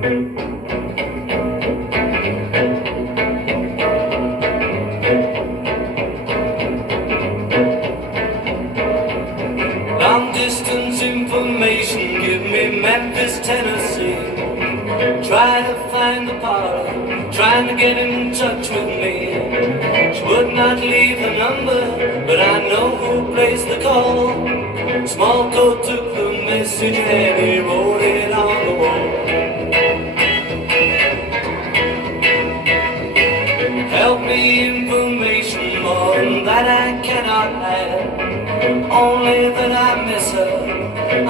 Long distance information, give me Memphis, Tennessee. Try to find the parlor, trying to get in touch with me. She would not leave her number, but I know who placed the call. Small coat took the message and he wrote it on the wall. Help me information, more than that I cannot add. Only that I miss her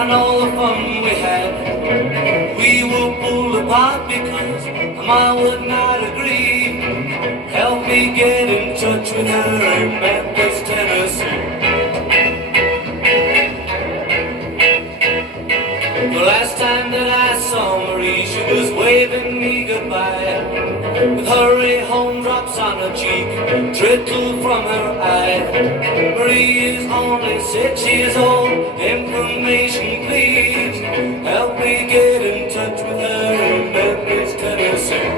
and all the fun we had. We were pulled apart because I would not agree. Help me get in touch with her in Memphis, Tennessee. The last time that I saw Marie, she was waving me goodbye. With hurry home drops on her cheek, trickle from her eye. Marie is only 6 years old, information please. Help me get in touch with her in Memphis, Tennessee.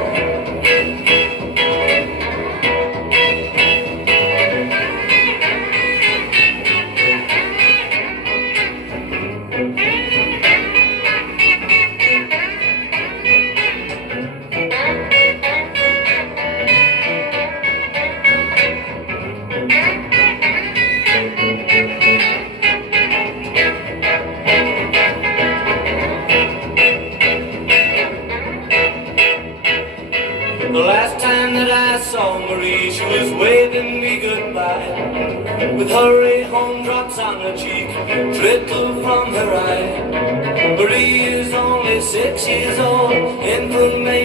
The last time that I saw Marie, she was waving me goodbye. With hurry home drops on her cheek, trickle from her eye. Marie is only 6 years old, information